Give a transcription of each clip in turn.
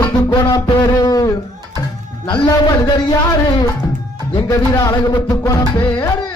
முத்துக்கோனா பேரு. நல்ல மனிதர் யாரு? எங்க வீர அழகு முத்துக்கோனா பேரு.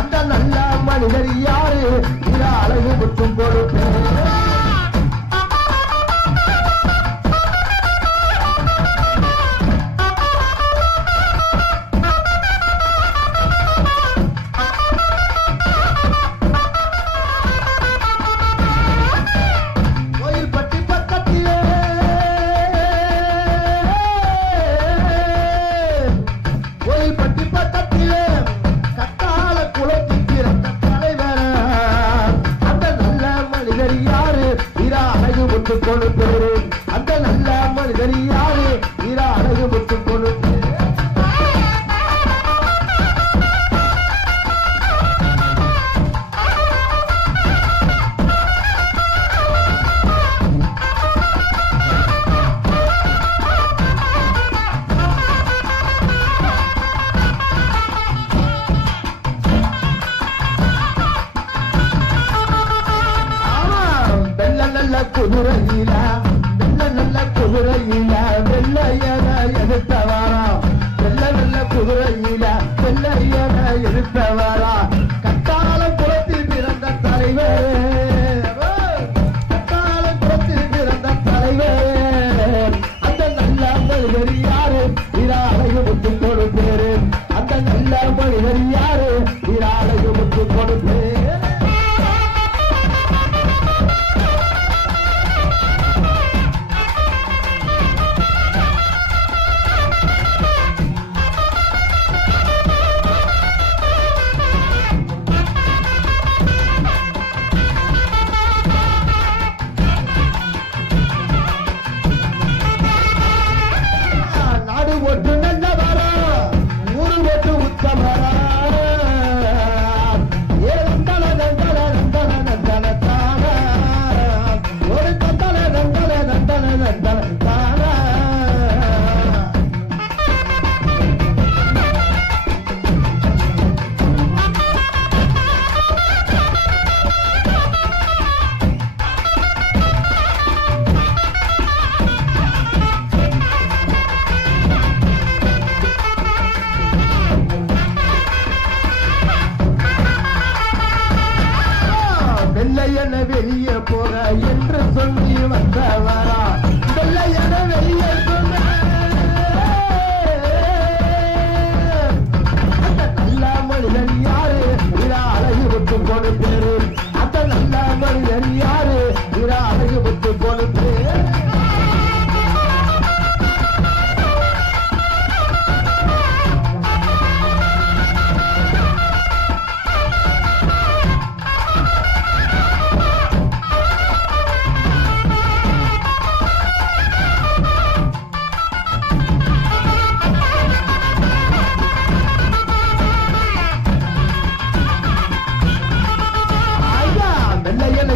அந்த நல்ல மனிதர் யாரு? வீர அழகு முத்து கொழுப்பு. குதிரையில நல்ல குதிரையில வெள்ளையன எடுத்தவாரா. நல்ல குதிரையில வெள்ளையன எடுத்தவாரா. கட்டாள குலத்தில் பிறந்த தலைவர், கட்டாள குலத்தில் பிறந்த தலைவர். அந்த நல்ல மனிதர் யாரு? வீர அழகு முத்து கொடுப்பேரு. அந்த நல்ல மனிதர் யாரு? வீர அழகு முத்து கொடுப்பேரு. வெள்ளையன வெளியே போக என்று சொல்லி வந்தவரா. வெள்ளையன வெளியே போக அந்த நல்ல மனிதன் யாரு? வீர அழகு முத்து கொடுப்பேரு. அந்த நல்ல மனிதன் யாரு? வீர அழகு முத்து கொடுப்பேரு.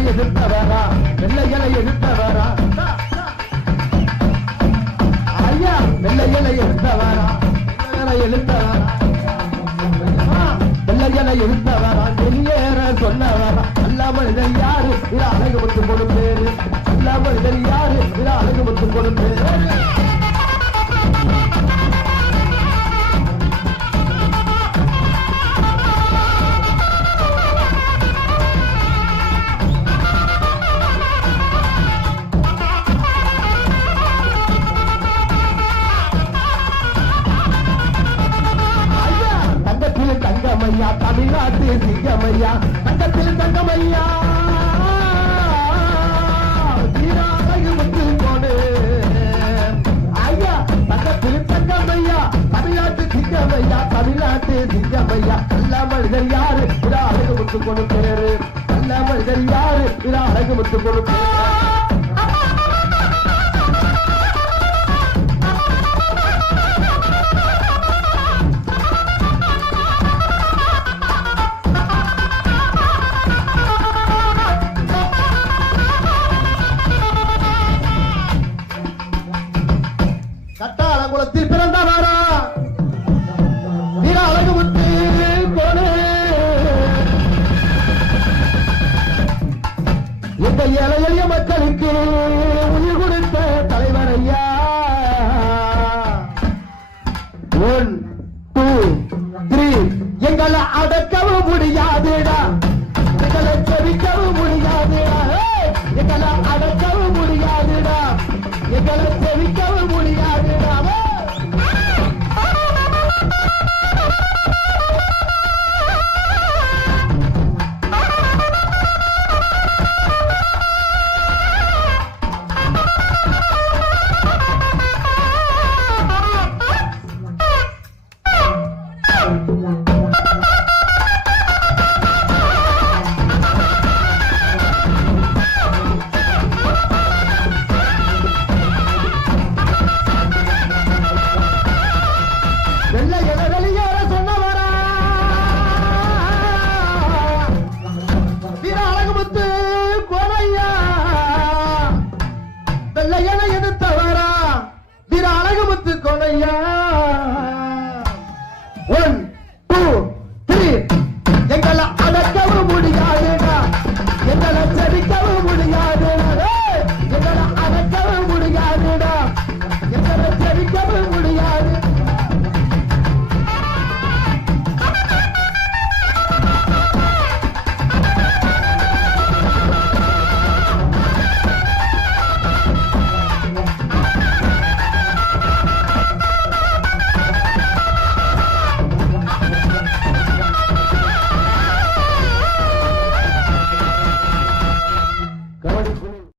எதிர்த்தவரா? வெள்ளையனை எதிர்த்தவரா? ஐயா வெள்ளையனை எதிர்த்தவரா? வெள்ளையனை எதிர்த்தவரா? வெளியேற சொன்னவரா? நல்ல மனிதன் யாரு? வீர அழகு முத்து கொடுப்பேரு. நல்ல மனிதன் யாரு? வீர அழகு முத்து கொடுப்பேரு. சிங்கமையா தமிழ்நாட்டு சிங்கமையா தங்கத்தில் தங்கமையா வீராழகு முத்து கோடு ஐயா தங்கத்தில் தங்கமையா தமிழ்நாட்டு சிங்கமையா தமிழ்நாட்டு சிங்கமையா நல்ல மனிதர் யாரு வீராழகு முத்து கொண்டு பேரு நல்ல மனிதர் யாரு வீராழகு முத்து கொண்டு பேரு கட்டாளங்குளத்தில் பிறந்தவரா வீர அழகுமுத்து கோடு இந்த ஏழை எளிய மக்களுக்கு உயிர் கொடுத்த தலைவர் ஐயா 1 2 3 எங்களை அடக்கவும் முடியாதுடா எங்களை செவிக்கவும் முடியாதுடா எங்களை அடக்கவும் முடியாதுடா எங்களை செவிக்கவும் முடியாதுடா வெளியேற சொன்னவரா வீர அழகுமுத்து கோலையா வெள்ளையனை எதிர்த்தவரா வீர அழகுமுத்து கோலையா